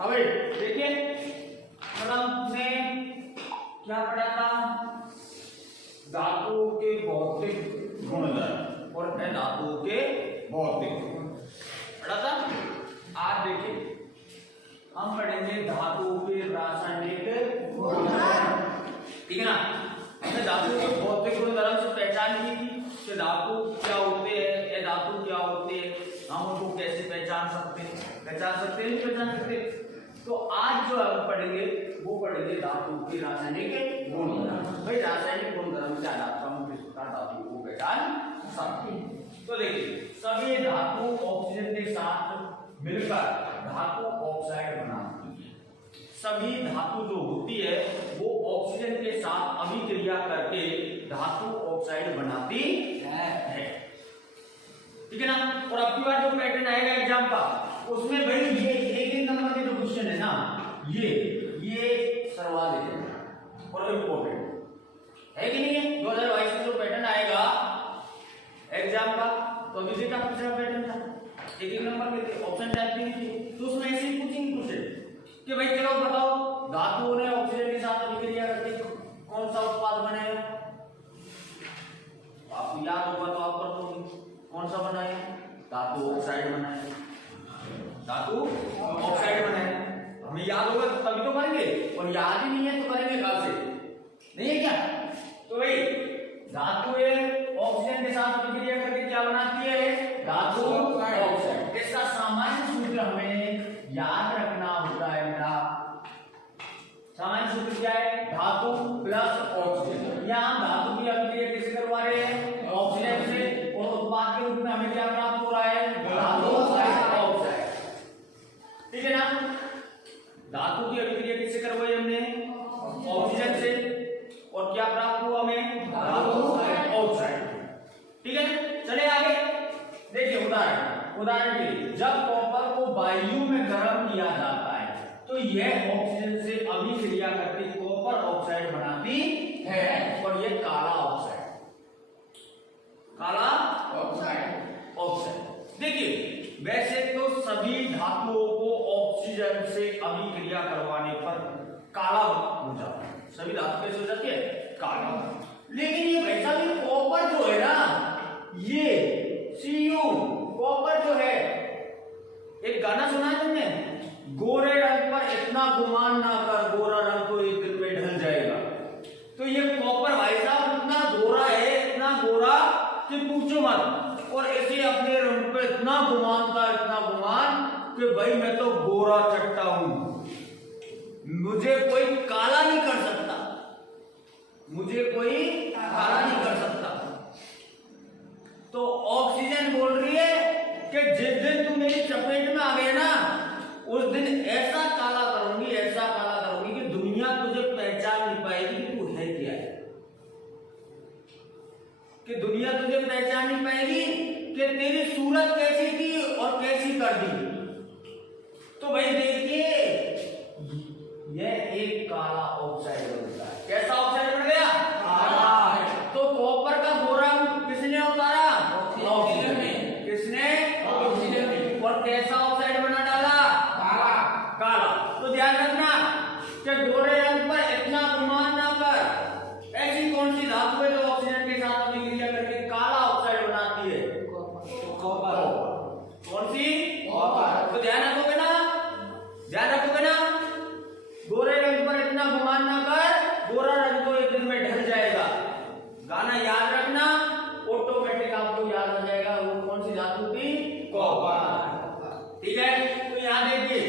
अब देखिए हमने क्या पढ़ा था, धातुओं के भौतिक गुणधर्म और धातुओं के भौतिक गुण पढ़ा था। आज देखिए हम पढ़ेंगे धातुओं के रासायनिक गुणधर्म, ठीक है ना। हमने धातुओं के भौतिक गुणधर्म से पहचान की थी कि धातु क्या होते हैं, ये धातु क्या होते हैं, हम उनको कैसे पहचान सकते हैं, नहीं पहचान सकते। तो आज जो हम पढ़ेंगे वो पढ़ेंगे धातु के रासायनिक गुणधर्म। भाई रासायनिक गुणधर्म के आधार पर हम किस प्रकार धातु को पहचान सकते हैं। तो देखिए सभी धातु ऑक्सीजन के साथ मिलकर धातु ऑक्साइड बनाती है। सभी धातु जो होती है वो ऑक्सीजन के साथ अभिक्रिया करके धातु ऑक्साइड बनाती है, ठीक है ना। और अब की बार जो पैटर्न आएगा एग्जाम का उसमें भाई ये एक नंबर के जो क्वेश्चन है ना ये सर्वाधिक है और इम्पोर्टेंट है कि नहीं है। 2022 में जो पैटर्न आएगा एग्जाम का तो अभी का पिछला पैटर्न था एक नंबर के थे, ऑप्शन टाइप भी थे, तो उसमें ऐसे ही पूछेंगे क्वेश्चन कि भाई चलो बताओ धातुओं ने ऑक्सीजन के साथ अभिक्रिया करके कौन सा उत्पाद बनाया। आपको याद होगा तो आप कर दोगे कौन सा बनाया, धातु ऑक्साइड बनाया, धातु ऑक्साइड बनाया। हमें याद होगा तो तभी तो करेंगे, और याद ही नहीं है तो करेंगे कहां से, नहीं है क्या। तो भाई धातु ऑक्सीजन के साथ अभिक्रिया करके क्या बनाती है, धातु ऑक्साइड। इसका सामान्य सूत्र हमें याद रखना होता है मेरा, सामान्य सूत्र क्या है, धातु प्लस ऑक्सीजन। यहाँ धातु की अभिक्रिया किससे करवा रहे हैं, ऑक्सीजन से, और उत्पाद के रूप में हमें क्या प्राप्त हो रहा है, धातु ऑक्साइड, ठीक है ना। धातु की अभिक्रिया किससे करवाई हमने, ऑक्सीजन से, और क्या प्राप्त हुआ हमें, धातु ऑक्साइड, ठीक है। चले आगे देखिए उदाहरण के लिए जब कॉपर को वायु में गर्म किया जाता है तो यह ऑक्सीजन से अभिक्रिया करके कॉपर ऑक्साइड बनाती है, और यह काला ऑक्साइड। देखिए वैसे तो सभी धातुओं को ऑक्सीजन से अभिक्रिया करवाने पर काला हो जाता है, सभी धातु कैसे हो जाती है, काला। लेकिन ये वैसा भी कॉपर जो है ना, ये Cu कॉपर जो है, एक गाना सुना है तुमने, गोरे रंग पर इतना गुमान ना कर, गोरा रंग तो एक दिन में ढल जाएगा। तो ये कॉपर भाई साहब इतना गोरा है, इतना गोरा कि पूछो मत, और ऐसे अपने रंग पे इतना गुमान कि भाई मैं तो गोरा चट्टा हूं, मुझे कोई काला नहीं कर सकता, तो ऑक्सीजन बोल रही है कि जिस दिन तू मेरी चपेट में आ गया ना उस दिन ऐसा काला करूंगी कि दुनिया तुझे पहचान नहीं पाएगी कि तू है क्या है, कि दुनिया तुझे पहचान नहीं पाएगी कि तेरी सूरत कैसी थी और कैसी कर दी। तो भाई देखिए यह एक काला ऑक्साइड होता है। कैसा ऑक्साइड बन गया, काला। तो कॉपर का गोरा किसने उतारा, ऑक्सीजन ने, किसने, ऑक्सीजन ने, और कैसा ऑक्साइड बना डाला, काला। तो ध्यान रखना कि गोरे रंग पर इतना गुमान ना कर, ऐसी कौन सी धातु है जो ऑक्सीजन के साथ अभिक्रिया करके काला ऑक्साइड बनाती है, कॉपर। कौन सी, कॉपर। तो ध्यान रखोगे ना, गोरे रंग पर इतना गुमान ना कर, गोरा रंग तो एक दिन में ढल जाएगा। गाना याद रखना, ऑटोमेटिक आपको याद आ जाएगा वो कौन सी धातु थी, कॉपर, ठीक है। तो यहाँ देखिए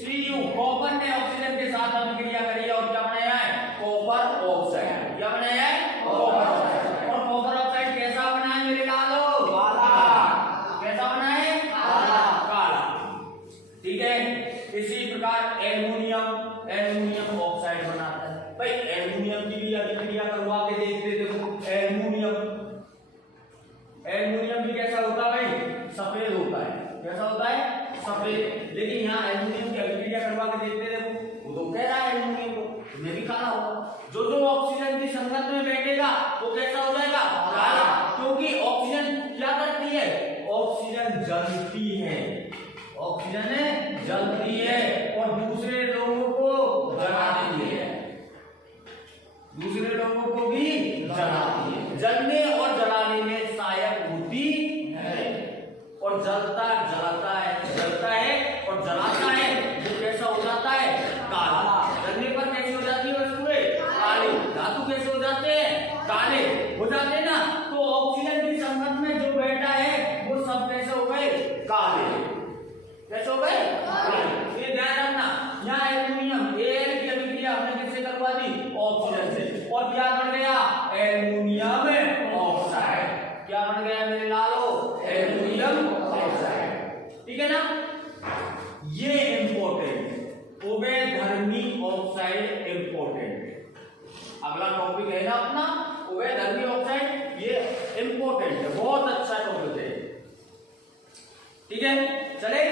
Cu कॉपर ने ऑक्सीजन के साथ अभिक्रिया करी है और क्या बनाया है, कॉपर ऑक्साइड। क्या बनाया है, कॉपर ऑक्साइड। और कॉपर ऑक्साइड कैसा बना है मेरे लालो, काला। कैसा बना है, काला, ठीक है। इसी प्रकार एल्युमिनियम ऑक्साइड बनाता है। भाई एल्युमिनियम की भी अभिक्रिया करवा के देखते थे। एल्युमिनियम भी कैसा होता है भाई, सफेद होता है। कैसा होता है, सफेद। लेकिन यहाँ एल्युमिनियम की अभिक्रिया करवा के देखते थे, वो तो कह रहा है एल्युमिनियम को में भी काला होगा। जो ऑक्सीजन की संगत में बैठेगा वो कैसा हो जाएगा, काला, क्योंकि ऑक्सीजन क्या करती है, ऑक्सीजन जलती है, ऑक्सीजन जलती है और दूसरे लोगों को जलाती है, दूसरे लोगों को भी जलाती है। जलने और जलाने में सहायक होती है। और जलता जलाता है, जलता है और जलाता है, वो कैसा हो जाता है? काला। जलने पर कैसी हो जाती है वस्तुएं? काली। धातु कैसे हो जाते हैं? काले हो जाते हैं ना। तो ऑक्सीजन की संगत में जो बैठा है वो सब कैसे हो गए? काले। कैसे हो गए? काले। ये ध्यान रखना। यहाँ एल्युमिनियम एल की अभिक्रिया हमने किससे करवा दी? ऑक्सीजन से। और क्या बन गया? Aluminium oxide. क्या बन गया मेरे लालो? Aluminium oxide. ठीक है ना? ये इंपॉर्टेंट, उभयधर्मी ऑक्साइड इंपॉर्टेंट है। अगला टॉपिक है ना अपना उभयधर्मी ऑक्साइड, ये इंपॉर्टेंट है, बहुत अच्छा टॉपिक है। ठीक है, चले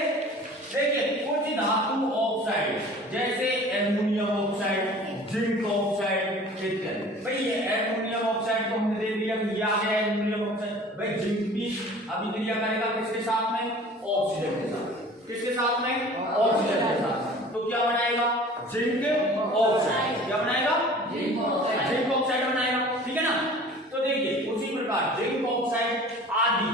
देखिए कुछ धातु ऑक्साइड जैसे एल्युमिनियम ऑक्साइड, जिंक ऑक्साइड इत्यादि। भाई ये एल्युमिनियम ऑक्साइड को हमने देख लिया, ये आ गया एल्युमिनियम ऑक्साइड। भाई जिंक भी अभिक्रिया करेगा किसके साथ में? ऑक्सीजन के साथ। किसके साथ में? ऑक्सीजन के साथ। तो क्या बनाएगा? Zinc oxide. क्या बनाएगा? Zinc oxide. जिंक ऑक्साइड बनाएगा। ठीक है ना? तो देखिए उसी प्रकार जिंक ऑक्साइड आदि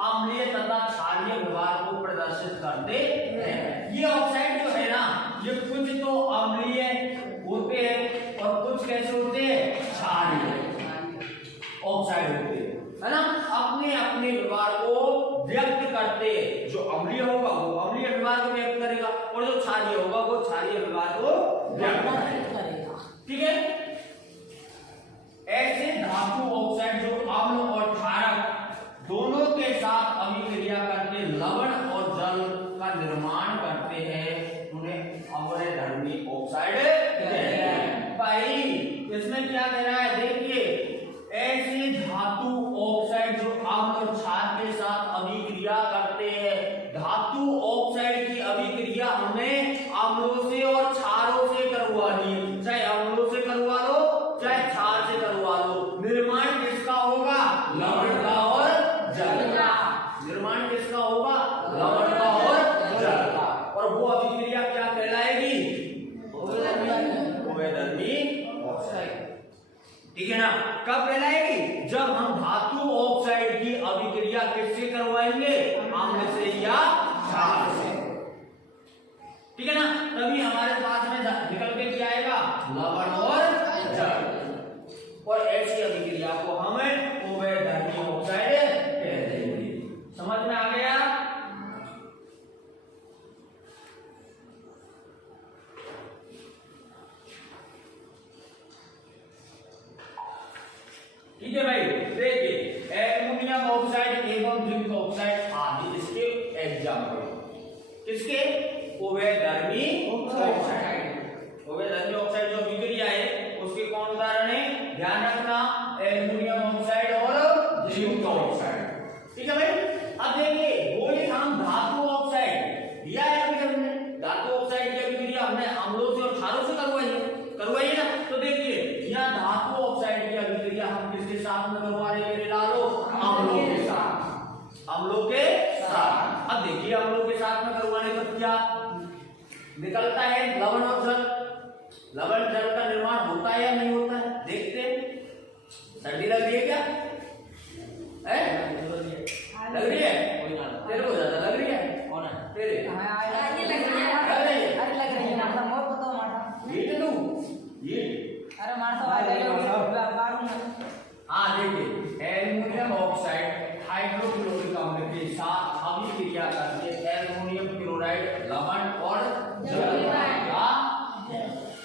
अम्लीय तथा क्षारीय व्यवहार को प्रदर्शित करते हैं। ये ऑक्साइड जो है ना, ये कुछ तो अम्लीय होते हैं और कुछ कैसे होते हैं? क्षारीय ऑक्साइड होते हैं, है ना। अपने अपने व्यवहार को व्यक्त करते हैं। जो अम्लीय होगा वो अम्लीय व्यवहार को व्यक्त करेगा और जो क्षारीय होगा वो क्षारीय व्यवहार को व्यक्त करेगा। ठीक है। ऐसे धातु ऑक्साइड जो अम्ल और क्षारक दोनों के साथ अभिक्रिया करके लवण और जल का निर्माण करते हैं, उन्हें अवयधर्मी ऑक्साइड कहते हैं। भाई इसमें क्या कह रहा है? देखिए ऐसे धातु ऑक्साइड जो अम्ल और क्षार के साथ अभिक्रिया करते हैं। धातु ऑक्साइड की अभिक्रिया हमें अम्लों से और क्षारों से करवानी है, चाहे अम्लों से करवा लो चाहे क्षार से करवा लो। निर्माण किसका होगा? लवण का और जल का। निर्माण किसका होगा? लवण का और जल का। और वो अभिक्रिया क्या कहलाएगी? उभयधर्मी ऑक्साइड। ठीक है ना? कब कहलाएगी? जब हम धातु ऑक्साइड की अभिक्रिया किससे करवाएंगे? अम्ल से या क्षार से। ठीक है ना? तभी हमारे पास में निकल के क्या आएगा? लवण और जल। और ऐसी अभिक्रिया को हम उभयधर्मी ऑक्साइड कहते हैं। समझ में आ गया? ठीक है भाई। देखिए एल्युमिनियम ऑक्साइड एवं जिंक ऑक्साइड आदि इसके एग्जाम्पल। किसके? उभयधर्मी ऑक्साइड। उभयधर्मी ऑक्साइड जो अभिक्रिया है उसके कौन उदाहरण है? ध्यान रखना, एल्युमिनियम ऑक्साइड और जिंक ऑक्साइड। ठीक है भाई। अब देखिए वही हम धातु ऑक्साइड दिया है अभी हमने। धातु ऑक्साइड की अभिक्रिया हमने अम्लों से और क्षारों से करवाई है ना। तो देखिए यहाँ धातु ऑक्साइड की अभिक्रिया हम किसके साथ में करवा रहे हैं? लालो अम्लों के साथ। अम्लों के साथ। अब देखिए अम्लों के साथ में करवाने पर क्या निकलता है? लवण और जल। लवण जल का निर्माण होता है या नहीं होता है? देखते हैं। सर्दी लग रही है क्या? लग रही है? तेरे को ज्यादा लग रही है? कौन है? तेरे? हाँ देखिए एल्युमिनियम ऑक्साइड हाइड्रोक्लोरिक अम्ल के साथ अभिक्रिया करके एल्युमिनियम क्लोराइड लवण और जल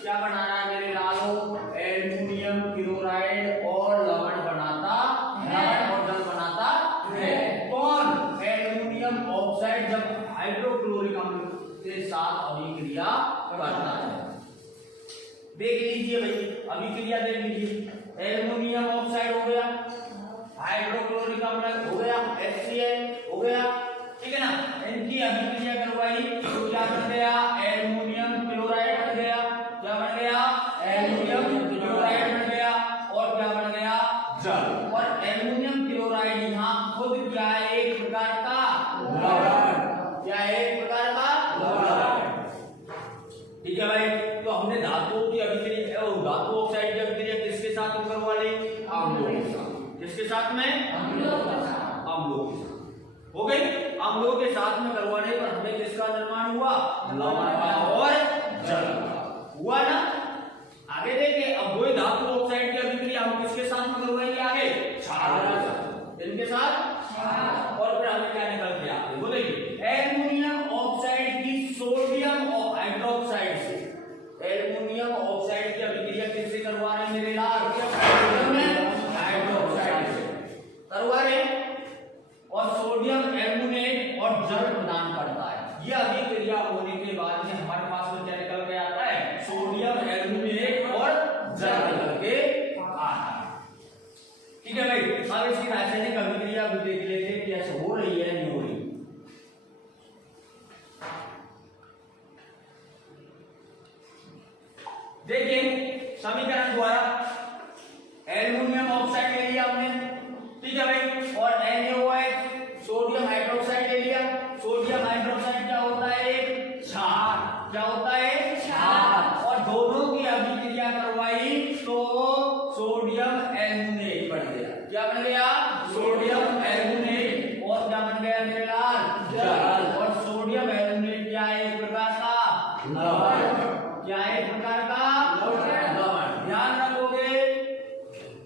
क्या बना रहा है मेरे लालो? एल्युमिनियम क्लोराइड और लवण बनाता, लवण और जल बनाता है। कौन? एल्युमिनियम ऑक्साइड जब हाइड्रोक्लोरिक अम्ल के साथ अभिक्रिया करता है। देख लीजिए भाई अभिक्रिया देख लीजिए। एल्युमिनियम ऑक्साइड हो गया, हाइड्रोक्लोरिक अम्ल हो गया, HCl हो गया। ठीक है ना? इनकी अभिक्रिया करवाई तो क्या बन गया? एल्युमिनियम क्लोराइड बन गया। क्या बन गया? एल्युमिनियम क्लोराइड बन गया। और क्या बन गया? जल। और एल्युमिनियम क्लोराइड यहाँ खुद क्या है? एक प्रकार का लवण। क्या है? एक प्रकार का लवण। ठीक है भाई। तो हमने धातुओं की अभिक्रिया, धातु ऑक्साइड की अभिक्रिया किसके साथ में करवा ली? अम्लों के साथ। किसके साथ में? अम्लों के साथ। अम्लों के साथ हो गई। अम्लों के साथ में करवाने पर हमें किसका निर्माण हुआ? लवण का और जल का हुआ ना। आगे देखिए, अब वही धातु ऑक्साइड की अभिक्रिया हम किसके साथ में करवाएंगे? आगे क्षार, इनके साथ। और फिर हमें क्या निकल के आते वो देखिए, एल्युमिनियम ऑक्साइड की सोडियम हाइड्रोक्साइड से, एल्युमिनियम ऑक्साइड की अभिक्रिया किससे करवा रहे हैं मेरे लाल? सोडियम हाइड्रोक्साइड से करवा रहे हैं। और सोडियम एल्युमिनेट और जल प्रदान करता है। यह अभिक्रिया होने के बाद में हमारे पास में क्या निकल के आता है? सोडियम एल्युमिनेट और जल निकल के आता है। ठीक है भाई। अब इसकी रासायनिक अभिक्रिया भी देख लेते हैं कैसे हो रही है, नहीं हो रही। देखिए समीकरण द्वारा एल्युमिनियम ऑक्साइड ले लिया हमने, ठीक है भाई, और NaOH सोडियम हाइड्रोक्साइड ले लिया। सोडियम हाइड्रोक्साइड क्या होता है? एक क्षार। क्या होता है? क्षार। और दोनों की अभिक्रिया करवाई तो सोडियम एल्युमिनेट बन गया। क्या बन गया? Sodium aluminate. और क्या बन गया मेरे लाल? जल। और सोडियम एल्युमिनेट क्या है? एक प्रकार का लवण। क्या है? एक प्रकार का लवण। ध्यान रखोगे।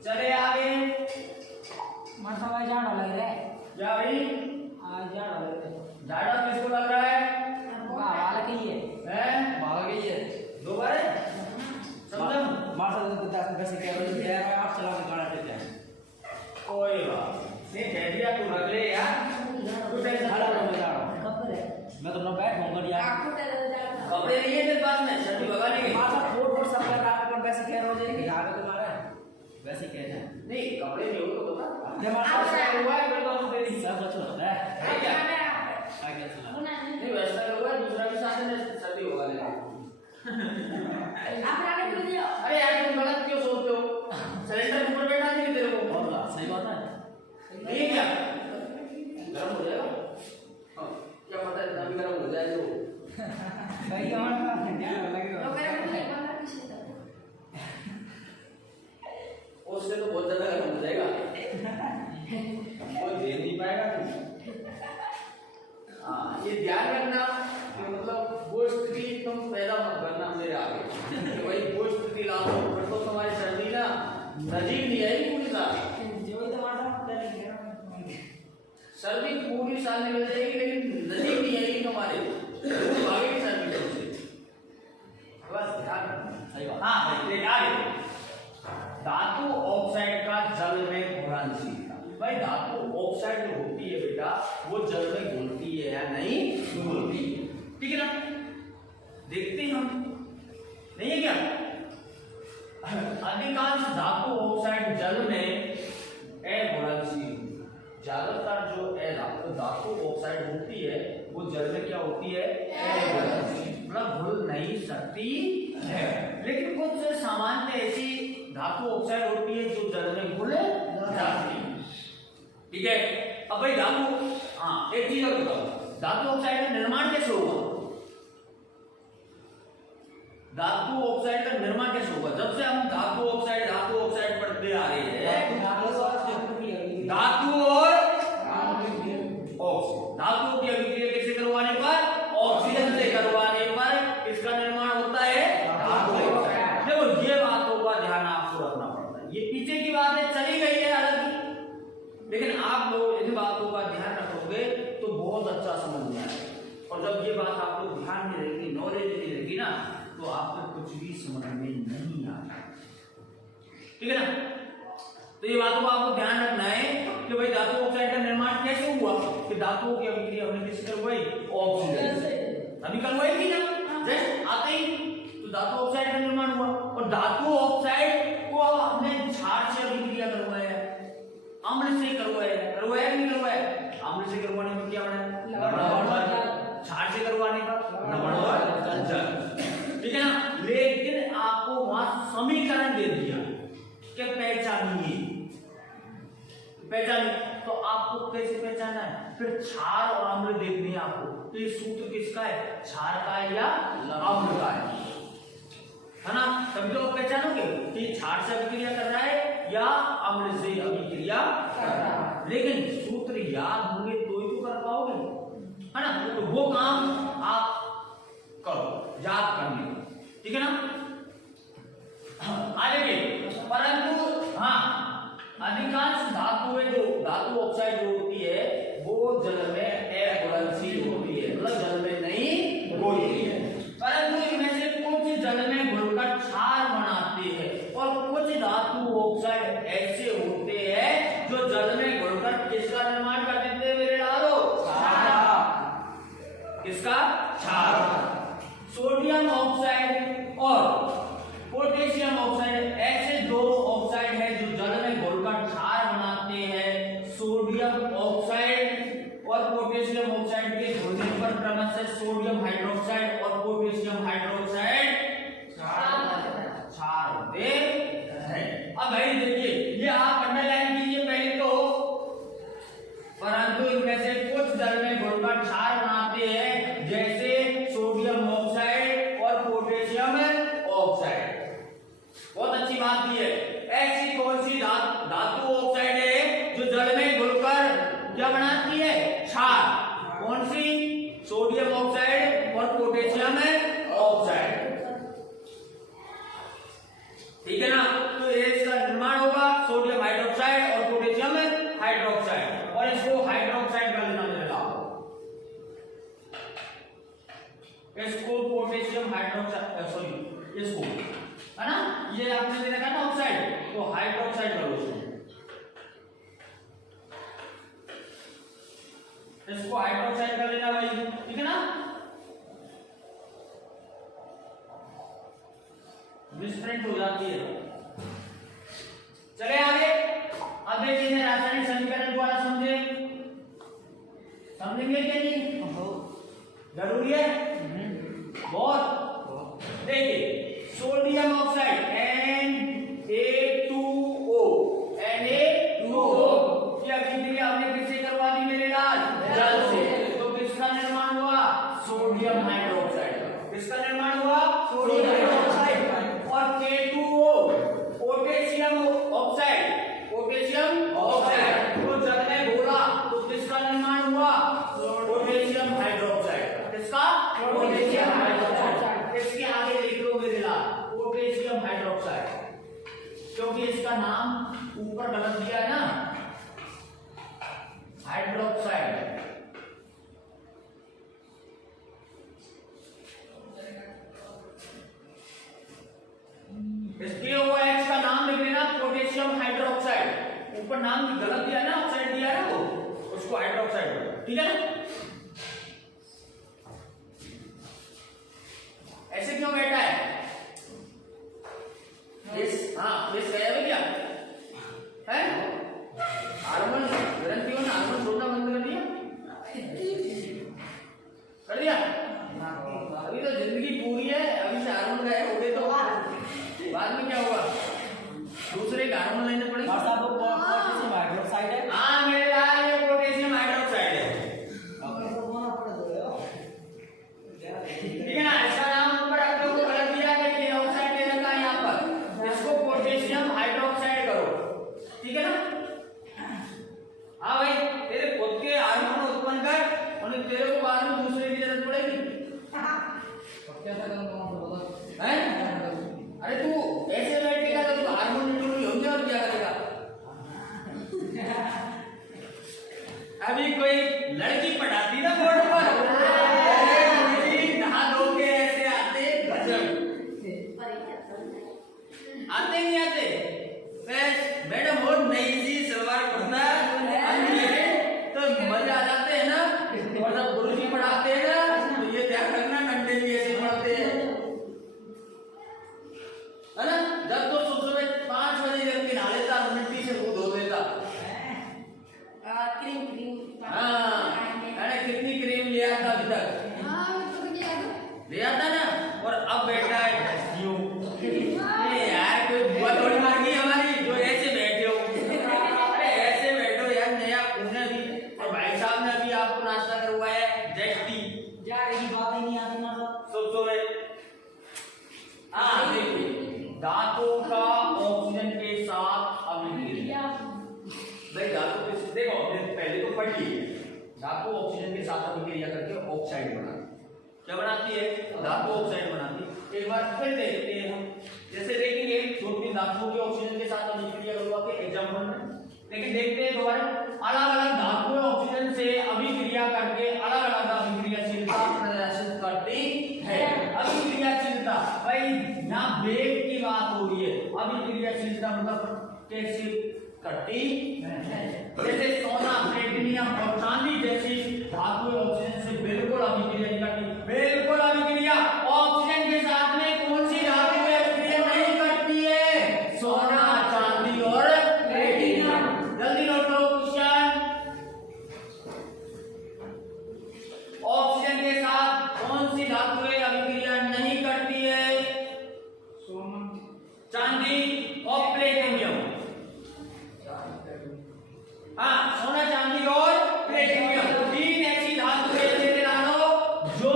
चले आगे। माता झाड़ा लग रहा है। क्या भाई? झाड़ा लग रहा है। झाड़ा किसको लग रहा है? बाल की है। हैं? बाल की है। दो बार समझम माता तो 10 पैसे कह रहे थे यार, आप चला के गाना देते हैं। कोई बात नहीं, कह दिया तू रख ले यार, तू टेंशन झाड़ा मत लग ले। रहा है। कब करे? मैं तो ना बैठ होऊंगा यार। कपड़े लिए तेरे पास में सर्दी भगा लेंगे। माता फोड़ सब लगा कर पैसे कह रहे हो जे कि आगे तुम्हारा वैसे कह रहे हैं। नहीं कपड़े नहीं हो तो बता। जब माता ऐसा हुआ है फिर तो हम तेरी सब बच्चों है क्या क्या सुना नहीं वैसा हुआ है, दूसरा भी साथ में सर्दी भगा लेंगे। अरे यार तुम गलत क्यों सोचते हो? सिलेंडर ऊपर बैठा नहीं तेरे को। और सही बात है। नहीं क्या गर्म हो जाएगा? हाँ क्या पता है, इतना भी गर्म हो जाए तो भाई हमारा लगेगा उससे तो बहुत ज्यादा गर्म हो जाएगा, कोई झेल नहीं पाएगा तू। हाँ ये ध्यान रखना कि मतलब वो स्थिति तुम पैदा मत करना मेरे आगे कि भाई वो स्थिति ला दो फिर तो तुम्हारी सर्दी ना नजीक नहीं आएगी पूरी साल। जो ही तुम्हारा सर्दी पूरी साल निकल जाएगी लेकिन नजीक नहीं आएगी तुम्हारे, भागेगी सर्दी तुमसे। बस ध्यान रखना। सही बात। हाँ भाई आगे धातु ऑक्साइड का जल में घुलनशीलता। भाई धातु ऑक्साइड जो होती है बेटा वो जल में घुलती है या नहीं घुलती है, ठीक है ना? देखते हैं हम, नहीं है क्या? अधिकांश धातु ऑक्साइड जल में अघुलनशील, ज्यादातर जो धातु ऑक्साइड होती है वो जल में क्या होती है? अघुलनशील, मतलब घुल नहीं सकती है। लेकिन कुछ सामान्य ऐसी धातु ऑक्साइड होती है जो जल में घुल जाती है, ठीक है? अब भाई धातु, हाँ एक चीज और बताओ, धातु ऑक्साइड का निर्माण कैसे होगा? धातु ऑक्साइड का निर्माण कैसे होगा? जब से हम धातु ऑक्साइड पढ़ते आ रहे हैं, धातु और ऑक्सीजन, धातु की अभिक्रिया कैसे करवाने पर? ऑक्सीजन से करवाने पर किसका निर्माण होता है? धातु ऑक्साइड। देखो ये बातों का ध्यान आपको रखना पड़ता है, ये पीछे की बातें चली गई है अलग ही, लेकिन आप लोग इन बातों का ध्यान रखोगे तो बहुत अच्छा समझ में आएगा। और जब ये बात आपको ध्यान में रहेगी, नॉलेज में रहेगी ना, तो आपको कुछ भी समझ में नहीं आएगा, ठीक है ना? तो ये बातों को आपको ध्यान रखना है कि भाई धातु ऑक्साइड का निर्माण कैसे हुआ, कि धातुओं की अभिक्रिया हमने किससे करवाई? ऑक्सीजन से। अभी करवाई थी ना जस्ट आते ही, तो धातु ऑक्साइड का निर्माण हुआ। और धातु ऑक्साइड को हमने क्षार से अभिक्रिया करवाया, अम्ल से करवाया कि नहीं करवाया? अम्ल से करवाने में क्या बना? लवण और जल। क्षार से करवाने का लवण और जल, ठीक है ना? लेकिन आपको वहां समीकरण दे दिया कि पहचानिए, तो आपको कैसे पहचानना है? फिर क्षार और अम्ल देखनी है आपको, तो ये सूत्र किसका है? क्षार का है या अम्ल का है? है ना, तभी तो पहचानोगे कि क्षार से अभिक्रिया कर रहा है या अम्ल से अभिक्रिया कर रहा है। लेकिन सूत्र याद होंगे तो ही तो कर पाओगे, है ना, तो वो काम आप करो, याद करने, ठीक है ना। आगे परंतु हाँ, अधिकांश धातुएं जो धातु ऑक्साइड जो होती है वो जल में अघुलनशील होती है, मतलब जल में नहीं घुलती है, परंतु इनमें से कुछ जल में घुलकर क्षार बनाते हैं और कुछ धातु ऑक्साइड ऐसे होते हैं जो जल में घुलकर किसका निर्माण कर देते हैं मेरे लालो? किसका? क्षार। सोडियम ऑक्साइड और पोटेशियम ऑक्साइड ऐसे दो ऑक्साइड है जो जल में घुलकर क्षार बनाते हैं। सोडियम ऑक्साइड और पोटेशियम ऑक्साइड के घुलने पर क्रमशः सोडियम हाइड्रोक्साइड और पोटेशियम हाइड्रोक्साइड क्षार होते हैं। अब भाई देखिए, ये आप अंडरलाइन कीजिए पहले तो, परंतु इनमें से कुछ जल में घुलकर क्षार बनाते हैं, जैसे सोडियम ऑक्साइड और पोटेशियम ऑक्साइड। बहुत अच्छी बात दी है। ऐसी कौन सी धातु ऑक्साइड है जो जल में घुलकर क्या बनाती है? क्षार। कौन सी? सोडियम ऑक्साइड और पोटेशियम ऑक्साइड, ठीक है ना। तो इसका निर्माण होगा सोडियम हाइड्रोक्साइड और पोटेशियम हाइड्रोक्साइड, और इसको हाइड्रोक्साइड कर लेना मिलेगा, इसको पोटेशियम हाइड्रोक्साइड, सॉरी इसको, है ना, ये आपने दे रखा ना ऑक्साइड, तो हाइड्रोक्साइड करो इसको हाइड्रोक्साइड कर लेना भाई, ठीक है ना। मिसप्रिंट हो जाती है। चले आगे। अब देखिए रासायनिक समीकरण द्वारा समझेंगे क्या नहीं? जरूरी है बहुत। देखिए सोडियम ऑक्साइड Na2O की अभिक्रिया हमने किससे करवा दी मेरे लाल? जल से। तो किसका निर्माण हुआ? Sodium hydroxide. किसका निर्माण हुआ? Sodium hydroxide. और K2O potassium oxide, potassium oxide तो जल में घोला तो किसका निर्माण हुआ? Potassium hydroxide. किसका? Potassium hydroxide. इसके आगे लिख लो मेरे लाल पोटेशियम हाइड्रोक्साइड, क्योंकि इसका नाम ऊपर गलत दिया है ना, हाइड्रोक्साइड। इसके OH का नाम लिख लेना पोटेशियम हाइड्रोक्साइड, ऊपर नाम गलत दिया है ना, ऑक्साइड दिया है ना, वो उसको हाइड्रोक्साइड, ठीक है ना। ऐसे क्यों बैठा है? हाँ गया क्या है? हार्मोन ग्रंथियों ने हार्मोन छोड़ना बंद कर दिया, कर दिया। अभी तो जिंदगी पूरी है, अभी से हार्मोन गए हो गए तो बाद में क्या होगा? दूसरे हार्मोन लेने पड़ेंगे। पोटेशियम हाइड्रोक्साइड है। हाँ मेरे लाल ये पोटेशियम हाइड्रोक्साइड है, ठीक है ना। इसका नाम ऊपर आप लोगों को गलत दिया है कि ऑक्साइड दे रखा है यहाँ पर, इसको पोटेशियम हाइड्रोक्साइड करो, ठीक है ना। हाँ भाई, तेरे खुद के हार्मोन उत्पन्न कर और तेरे को बाद में दूसरे की जरूरत पड़ेगी। अरे तू ऐसे बैठेगा तो तू हार्मोन इंट्रोड्यूस होंगे और क्या करेगा? अभी कोई लड़की पढ़ाती ना बोर्ड पर, नहा धो के ऐसे आते आते नहीं आते, मैडम वो नई सी सलवार कुर्ता तो मजा आ जाते हैं ना, और जब गुरुजी पढ़ाते हैं ना तो ये ध्यान रखना डंडे भी ऐसे पढ़ते हैं, है ना। जब तो सुबह 5 बजे जब नहा लेता, मिट्टी से मुंह धो लेता, अरे कितनी क्रीम ले आता अभी तक? ले आता ना, और अब बैठा है यूं। यार कोई बुआ थोड़ी मार गई हमारी जो ऐसे बैठे हो। अरे ऐसे बैठो यार, नया उन्हें भी, और भाई साहब ने अभी आपको नाश्ता करवाया है जस्टी, यार ये बात ही नहीं आती ना सब। सब सो रहे। हाँ देखिए क्या बनाती है? धातु ऑक्साइड बनाती है। एक बार फिर देखते हैं हम, जैसे देखेंगे दो-तीन धातुओं के ऑक्सीजन के साथ अभिक्रिया हुआ के एग्जांपल में, लेकिन देखते हैं दोबारा अलग-अलग धातुएं ऑक्सीजन से अभिक्रिया करके अलग-अलग अभिक्रियाशीलता प्रदर्शित करती है। अभिक्रियाशीलता भाई यहाँ वेग की बात हो रही है, अभिक्रियाशीलता मतलब कैसे करती है। जैसे सोना, प्लेटिनियम और चांदी जैसी धातुएं ऑक्सीजन से बिल्कुल अभिक्रिया नहीं करती, बिल्कुल अभिक्रिया। ऑक्सीजन के साथ में कौन सी धातु अभिक्रिया नहीं करती है? सोना, चांदी और प्लेटिनियम। जल्दी नोट लो क्वेश्चन। ऑक्सीजन के साथ कौन सी धातुएं अभिक्रिया नहीं करती है? सोना, चांदी और प्लेटिनियम। हाँ, सोना, चांदी और प्लेटिनियम तीन ऐसी धातुएं लेते रहो जो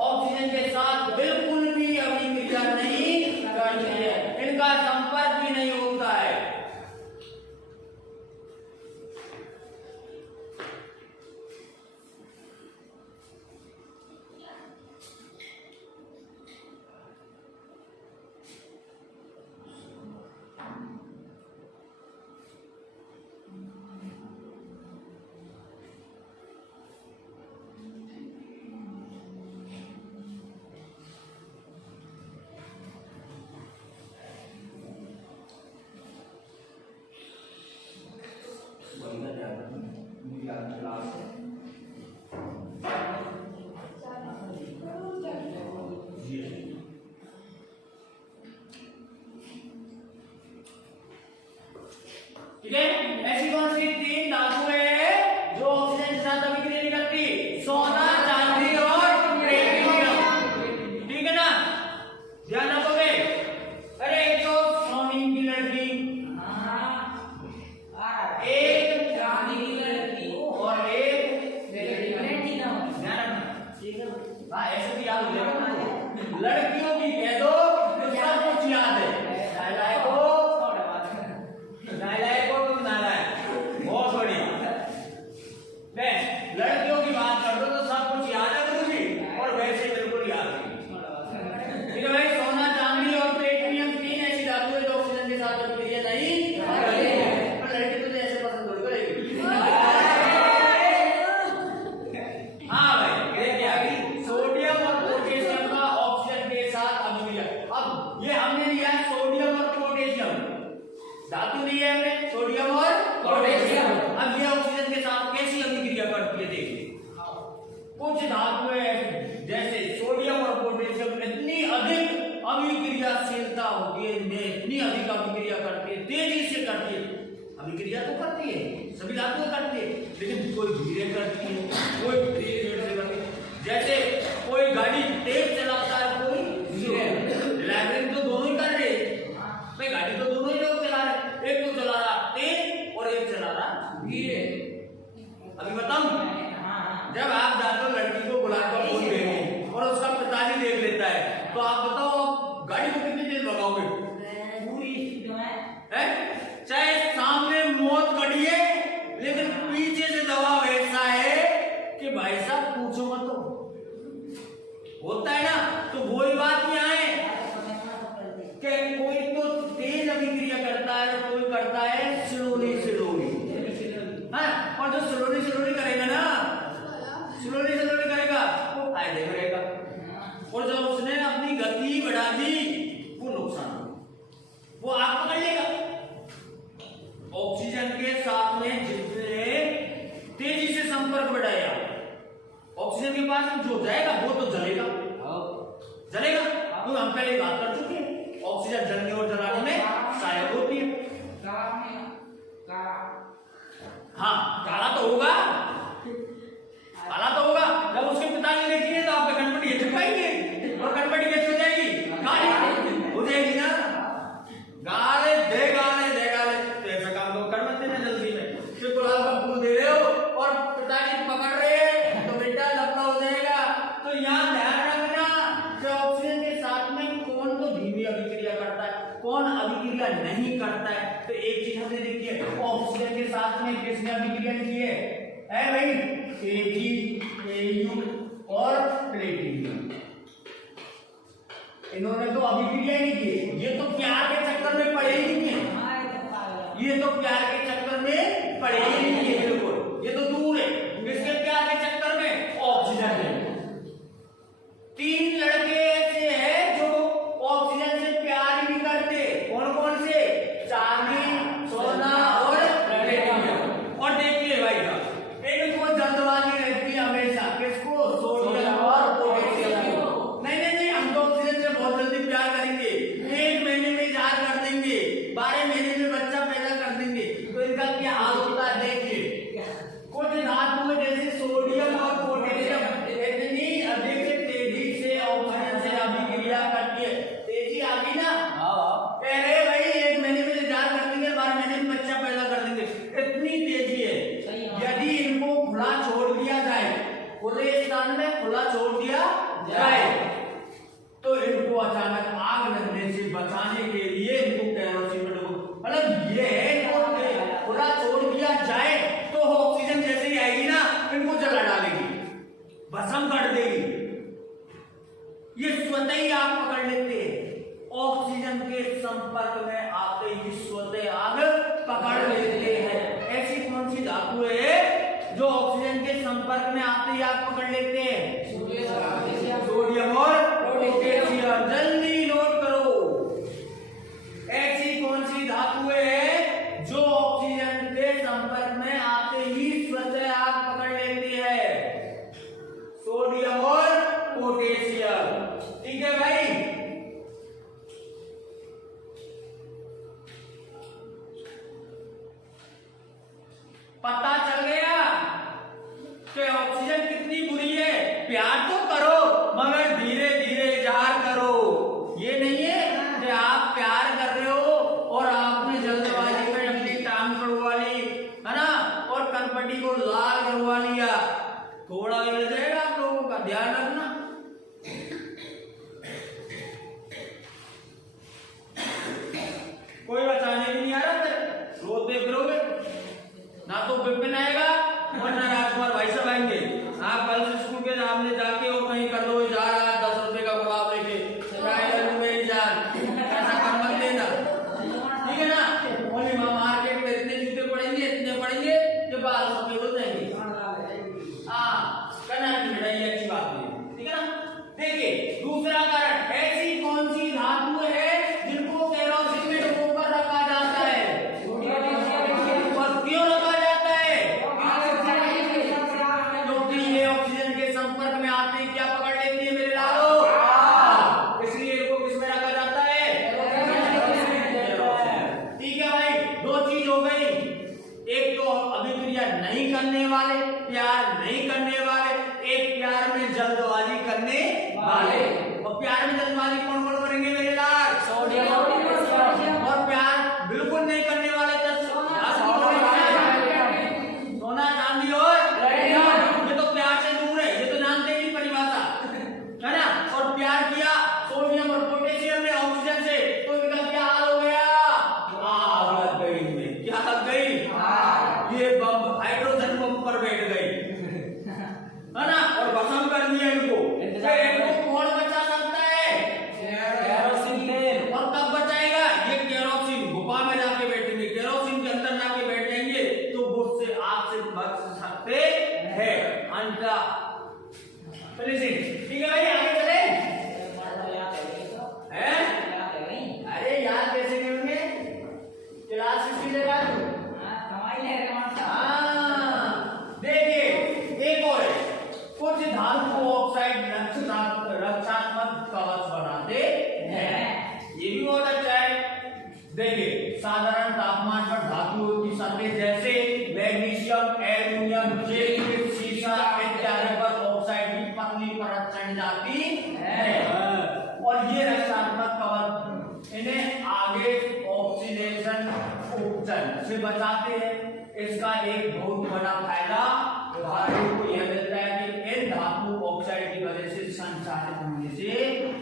ऑक्सीजन के साथ बिल्कुल भी अभिक्रिया नहीं करती है, इनका संपर्क भी नहीं होता है। ठीक है, ऐसी कौन सी तीन धातुएं हैं जो ऑक्सीजन के साथ अभिक्रिया नहीं करती? सोना, चांदी और प्लेटिनियम। ठीक है ना, ध्यान रखोगे। अरे जो सोनी की लड़की, एक चांदी की लड़की और एक प्लेटिनियम। ध्यान रखना, ठीक है। हाँ, ऐसे भी याद हो जाएगा। लड़कियों की कह दो तो सब कुछ याद है। लड़कियों की बात कर दो तो सब कुछ याद है मुझे, और वैसे बिल्कुल याद नहीं। ठीक है भाई, सोना, चांदी और प्लेटिनियम तीन ऐसी धातुएं जो ऑक्सीजन के साथ अभिक्रिया नहीं करती है। पर लड़की तुझे ऐसे पसंद थोड़ी करेगी। हाँ भाई, देखिए अभी सोडियम और पोटेशियम का ऑक्सीजन के साथ अभिक्रिया। अब ये हमने लिया है सोडियम और पोटेशियम, धातु ली है हमने सोडियम और पोटेशियम। अब ये ऑक्सीजन के साथ कैसी अभिक्रिया करती है देखिए। कुछ धातुएं जैसे सोडियम और पोटेशियम इतनी अधिक अभिक्रियाशीलता होती है, इतनी अधिक अभिक्रिया करती है, तेजी से करती है। अभिक्रिया तो करती है, सभी धातुएं करती है, लेकिन कोई धीरे करती है, कोई धीरे से करती है। जैसे कोई गाड़ी तेज चलाता है, कोई धीरे। ड्राइविंग तो दोनों ही कर रहे हैं भाई, गाड़ी तो दोनों ही लोग चला रहे, एक तो चला रहा तेज और एक चला रहा धीरे। अभी बताऊं, जब आप जाते हो लड़की को बुलाकर बोल देंगे और उसका पिताजी देख लेता है, तो आप बताओ गाड़ी को कितनी तेज भगाओगे? पूरी है, चाहे सामने मौत खड़ी है लेकिन पीछे से दबाव ऐसा है कि भाई साहब पूछो मत। होता है ना, तो वही बात यहाँ है कि कोई तो तेज अभिक्रिया करता है, कोई करता है स्लोली स्लोली। हाँ, और जो स्लोली स्लोली करेगा ना, स्लोली स्लोली करेगा वो फायदे में रहेगा, और जब उसने अपनी गति बढ़ा दी वो नुकसान, वो आग पकड़ लेगा। ऑक्सीजन के साथ में जितने तेजी से संपर्क बढ़ाया, ऑक्सीजन के पास जो जाएगा वो तो जलेगा, जलेगा। तो हम पहले बात कर चुके हैं, ऑक्सीजन जलने और जलाने में सहायक होती है। हाँ, काला तो होगा, काला तो होगा। जब उसके पिताजी देखेंगे तो आपका कनपटी ये चिपकाएंगे, और कनपटी कैसे हो जाएगी? काली हो जाएगी ना। गाले दे गाले दे गाले, तो ऐसा काम तो कर मत देना जल्दी में। फिर गुलाब का फूल दे रहे हो और पिताजी पकड़ रहे हैं तो बेटा लपड़ा हो जाएगा। तो यहाँ ध्यान रखना कि ऑक्सीजन के साथ में कौन तो धीमी अभिक्रिया करता है, कौन अभिक्रिया नहीं करता है। तो एक चीज हमने देखी है, ऑक्सीजन के साथ में किसने अभिक्रिया की है भाई? AgAu और प्लेटिनियम। इन्होंने तो अभिक्रिया ही नहीं की, ये तो प्यार के चक्कर में पड़े ही नहीं है, ये तो प्यार के चक्कर में पड़े ही नहीं है बिल्कुल, ये तो दूर है। किसके प्यार के चक्कर में? ऑक्सीजन है। 3 लड़के ऐसे हैं जो ऑक्सीजन से प्यार ही नहीं करते। कौन कौन से? चांदी, सोना और प्लेटिनियम। और देखिए भाई साहब, इनको जल्दबाजी रहती है हमेशा। किसको? सोडियम और पोटेशियम को। नहीं, हम तो ऑक्सीजन से बहुत जल्दी प्यार करेंगे, 1 महीने में इजहार कर देंगे, 12 महीने में बच्चा पैदा कर देंगे। तो इनका क्या हाल होता है देखिए। कुछ धातु में जैसे सोडियम और पोटेशियम इतनी अधिक तेजी से ऑक्सीजन से अभिक्रिया करती है। तेजी आ गई ना? कह रहे भाई 1 महीने में इजहार कर देंगे, 12 महीने में बच्चा पैदा कर देंगे, इतनी तेजी है। यदि इनको खुला छोड़ दिया जाए, खुले स्थान में खुला छोड़ दिया जाए, तो इनको अचानक आग लगने से बचाने के लिए इनको केरोसिन में डुबो, मतलब ये है, इनको खुला छोड़ दिया जाए तो ऑक्सीजन जैसे ही आएगी ना, इनको जला डालेगी, भस्म कर देगी। ये स्वतः ही आग पकड़ लेते हैं। ऑक्सीजन के संपर्क में आते ही स्वतः आग पकड़ लेते हैं। ऐसी कौन सी धातु है जो ऑक्सीजन के संपर्क में आते ही आग पकड़ लेते हैं? सोडियम और पोटेशियम। जल्दी नोट करो, ऐसी कौन सी धातु है जो ऑक्सीजन के संपर्क में आते ही स्वतः आग पकड़ लेती है? सोडियम और पोटेशियम। ठीक है भाई। पता चल गया कि ऑक्सीजन कितनी बुरी है। प्यार तो करो मगर धीरे धीरे इजहार करो। ये नहीं है कि आप प्यार कर रहे हो और आपने जल्दबाजी में अपनी टांग कड़वा ली, है ना, और कनपट्टी को लाल करवा लिया। थोड़ा बिगड़ जाएगा आप लोगों का, ध्यान रखना। कोई बचाने भी नहीं आ रहा, रोते फिरोगे ना, तो विपिन आएगा और ना राजकुमार भाई साहब आएंगे। आप कल से स्कूल के सामने जाके और कहीं कर दो इजहार, 10 रुपए का गुलाब लेके, मेरी जान, ऐसा कर मत देना, ठीक है ना। बोली मार्केट में इतने जूते पड़ेंगे, इतने पड़ेंगे कि बाल सफेद हो जाएंगे। करना नहीं, अच्छी बात नहीं, ठीक है ना। देखिए दूसरा कारण, ऐसी कौन सी धातु है जिनको केरोसिन में डुबोकर रखा जाता है? और क्यों रखा जाता है? क्योंकि ये ऑक्सीजन के संपर्क में आते ही क्या पकड़ लेती है मेरे लालो, इसलिए इनको किस में रखा जाता है? ठीक है भाई, 2 चीज हो गई। एक तो अभिक्रिया नहीं करने वाले, प्यार नहीं करने वाले, एक प्यार में जल्दबाजी करने वाले। और प्यार में जल्दबाजी कौन कौन करेंगे मेरे लाल? सोडियम और पोटेशियम। और प्यार बिल्कुल नहीं करने वाले सोना, चांदी और प्लेटिनियम। ये तो प्यार से दूर है, ये तो जानते ही नहीं परिभाषा, है ना। और प्यार किया सोडियम और पोटेशियम ने ऑक्सीजन से, तो इनका क्या हाल हो गया? आग लग गई इनमें। क्या लग गई? ये बम, हाइड्रोजन बम पर बैठ गई, है ना, और भस्म कर दिया इनको। इनको कौन बचा सकता है? केरोसिन तेल। और कब बचाएगा? ये केरोसिन गुफा में जाके बैठेंगे, केरोसिन के अंदर जाके बैठ जाएंगे तो उससे आग से बच सकते हैं। अंतरा ठीक है भाई, आगे चले। अरे यार कैसे नहीं होंगे, क्लास किसकी जगह? देखिए एक और है, कुछ धातु ऑक्साइड रक्षात्मक कवच बनाते हैं। ये भी बहुत अच्छा है। देखिए साधारण तापमान पर धातुओं की सतह जैसे मैग्नीशियम, एल्युमिनियम, जिंक, सीसा इत्यादि पर ऑक्साइड की पतली परत चढ़ जाती है और ये रक्षात्मक कवच इन्हें आगे ऑक्सीडेशन उपचन से बचाते हैं। इसका एक बहुत बड़ा फायदा भारत को यह मिलता है कि इन धातु ऑक्साइड की वजह से संचालित होने से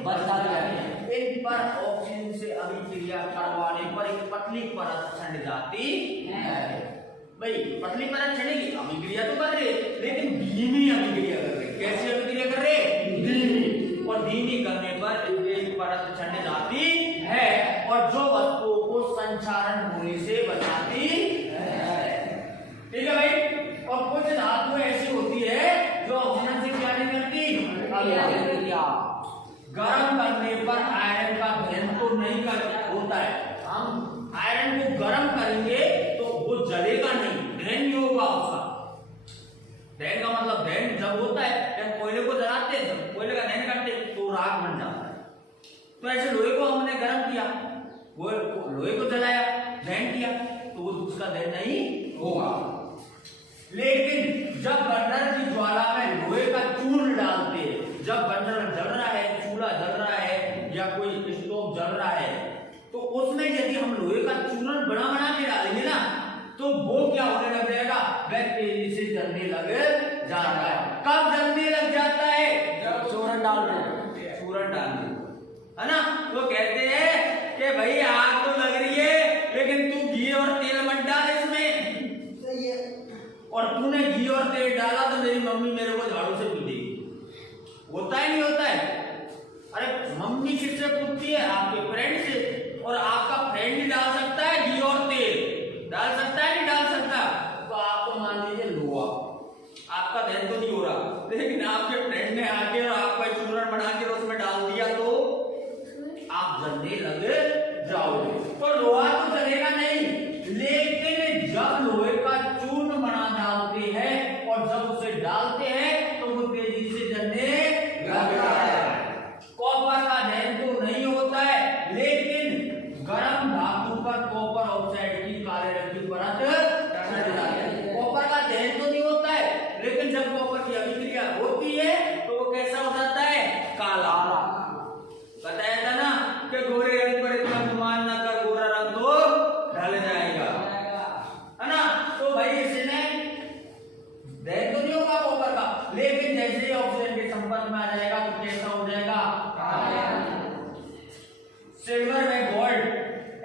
बचाते हैं। इन पर ऑक्सीजन से अभिक्रिया करवाने पर एक पतली परत चढ़ जाती है। भाई पतली परत चढ़ेगी, अभिक्रिया तो कर रही है लेकिन धीमी अभिक्रिया कर रही है। कैसी अभिक्रिया कर रहे? धीमी। और धीमी करने पर एक परत छंड जाती है और जो वस्तुओं को संचारण होने से बचाती है। ठीक है भाई। और कुछ धातुएं ऐसी होती है जो ऑक्सीजन से क्या नहीं करती? अभिक्रिया। गर्म करने पर आयरन का दहन तो नहीं कर होता है। हम आयरन को गर्म करेंगे तो वो जलेगा नहीं, दहन नहीं होगा उसका। दहन का मतलब दहन जब होता है जब कोयले को जलाते हैं, जब कोयले का दहन करते हैं तो राख बन जाता है। तो ऐसे लोहे को हमने गर्म किया, वो लोहे को जलाया, दहन किया, तो वो उसका दहन नहीं होगा। लेकिन जब बर्नर की ज्वाला में लोहे का चूर्ण डालते हैं, जब बर्नर जल रहा है, चूल्हा जल रहा है या कोई स्टोव जल रहा है, तो उसमें यदि हम लोहे का चूर्ण बना बना के डालेंगे ना, तो वो क्या होने लग जाएगा? वह तेजी से जलने लग जाता है। कब जलने लग जाता है? जब चूर्ण डाल रहे हैं, चूर्ण डाल रहे है ना। तो कहते हैं कि भाई आग तो लग रही है लेकिन तू घी और तेल मत डाल इसमें। सही है। और तूने घी और तेल डाला तो मेरी मम्मी मेरे को झाड़ू से पीटेगी। होता है नहीं होता है? अरे मम्मी किससे पूछती है? आपके फ्रेंड से। और आपका फ्रेंड ही डाल सकता है घी और तेल, डाल सकता है नहीं डाल सकता? तो आपको मान लीजिए लोहा, आपका दहन तो नहीं हो रहा, लेकिन आपके फ्रेंड ने आके और आपका चूर्ण बना के उसमें डाल दिया तो आप जलने लग जाओगे। तो लोहा तो जलेगा नहीं, लेकिन जब लोहे का चूर्ण बना डालते हैं और जब उसे डालते हैं तो वो तेजी से जलने लगता है। कॉपर का दहन तो नहीं होता है, लेकिन गर्म धातु पर कॉपर ऑक्साइड की काले रंग की परत चढ़ जाती है। कॉपर का दहन तो नहीं होता है, लेकिन जब कॉपर की अभिक्रिया होती है तो वो कैसा हो जाता है? काला। बताया था ना कि गोरे रंग पर इतना गुमान ना कर, गोरा रंग तो ढल जाएगा, है ना। तो भाई इसने दहन तो नहीं होगा कॉपर का, लेकिन जैसे ही ऑक्सीजन के संपर्क में आ जाएगा तो कैसा हो जाएगा? सिल्वर में गोल्ड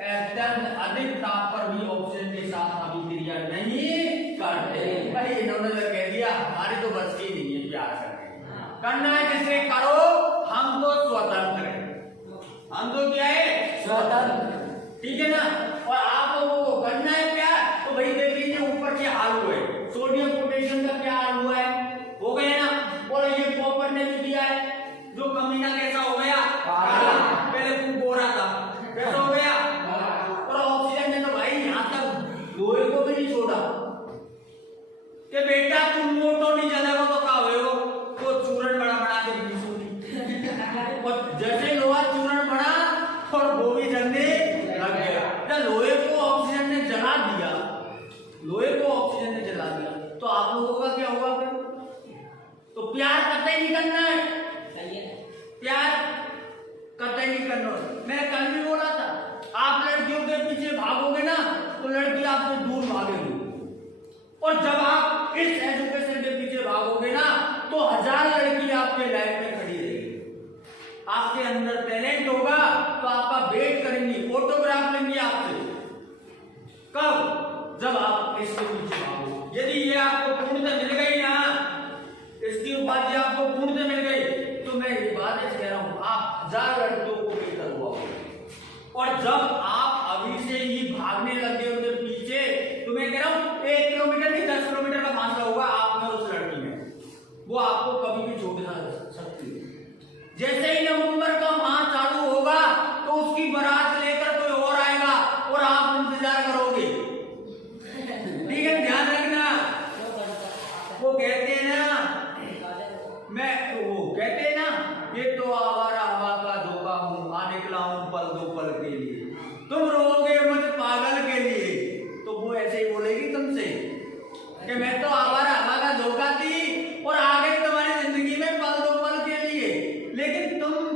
अत्यंत अधिक ताप पर भी ऑक्सीजन के साथ अभिक्रिया नहीं करते। भाई इन्होंने जो कह दिया हमारी तो बस की नहीं है, प्यार करना है जिसे करो, हम तो स्वतंत्र हैं। हम तो क्या है? स्वतंत्र। ठीक है ना। और आप लोगों को करना है प्यार, तो भाई देख लीजिए ऊपर क्या हाल हुआ है, सोडियम पोटेशियम का क्या हाल हुआ है, हो गया ना। और ये कॉपर ने भी दिया है, जो कमीना कैसा हो गया? पहले खूब गोरा था, कैसा हो गया? और ऑक्सीजन ने तो भाई यहां तक लोहे को भी नहीं छोड़ा कि बेटा तुम मोटो नहीं जलेगा तो क्या होएगा? तो चूर्ण बना बना के और जैसे लोहा चूर्ण बना और वो भी जलने लग गया। जब लोहे को ऑक्सीजन ने जला दिया, लोहे को ऑक्सीजन ने जला दिया, तो आप लोगों का क्या होगा फिर? तो प्यार कतई नहीं करना है, प्यार कतई नहीं करना। मैंने कल भी बोला था, आप लड़कियों के पीछे भागोगे ना तो लड़की आपसे दूर भागेगी, और जब आप इस एजुकेशन के पीछे भागोगे ना तो 1000 लड़की आपके लाइफ में खड़ी रहेगी। आपके अंदर टैलेंट होगा तो आपका वेट करेंगी, फोटोग्राफ लेंगी आपसे। कब? जब आप इसके पीछे भागोगे। यदि ये आपको पूर्णतः मिल गई ना, इसकी उपाधि आपको पूर्णतः मिल गई, तो मैं ये बात कह रहा हूं आप 1000 लड़कियों को बेहतर हुआ। और जब आप अभी से ही भागने लगे उनके पीछे, तो मैं कह रहा हूं 1 किलोमीटर नहीं 10 किलोमीटर का फासला होगा आप में उस लड़की में, वो आपको कभी भी छोड़ ना सकती है। जैसे ही नवंबर का माह चालू होगा तो उसकी बारात लेकर कोई और आएगा और आप इंतजार करोगे। ठीक है, ध्यान रखना। वो कहते हैं ना, वो कहते हैं ना, ये तो आवारा हवा का धोखा हूं, आ निकला हूं पल दो पल के लिए, तुम रोगे मुझ पागल के लिए। तो वो ऐसे ही बोलेगी तुमसे कि मैं तो आवारा हवा का धोखा थी और आ गई तुम्हारी जिंदगी में पल दो पल के लिए, लेकिन तुम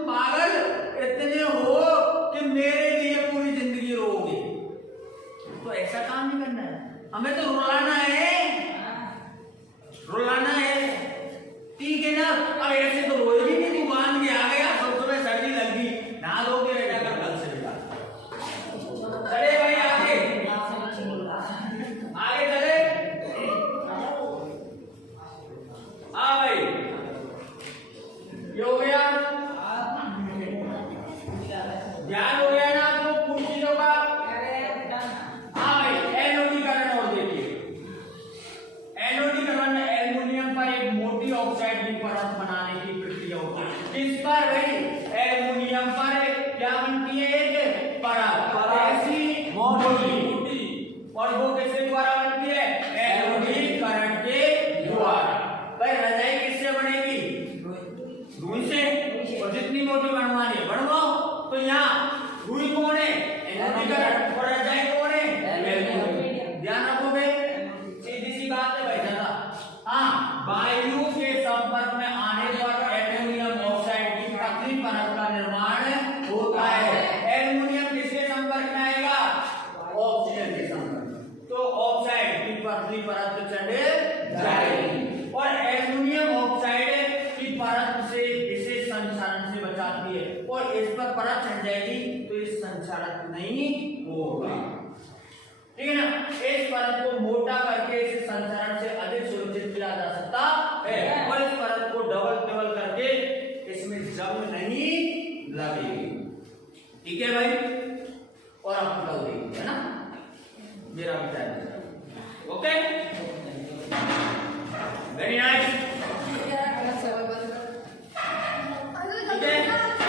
यहाँ रुई कौन है? एल्यूमिनियम। और रजाई कौन है? एल्यूमिनियम। ध्यान रखोगे, सीधी सी बात है भाई दादा। हाँ, वायु के संपर्क में आने पर एल्यूमिनियम ऑक्साइड की पतली परत का निर्माण होता है। एल्यूमिनियम किसके संपर्क में आएगा? ऑक्सीजन के संपर्क में, तो ऑक्साइड की पतली परत चढ़ जाएगी और एल्यूमिनियम ऑक्साइड की परत से इसे संक्षारण से बचाती है और इस पर परत चढ़ जाएगी तो ये संक्षारक नहीं होगा। ठीक है ना? इस परत को मोटा करके इसे संक्षारण से अधिक सुरक्षित किया जा सकता है और इस परत को डबल करके इसमें जंग नहीं लगेगी। ठीक है भाई,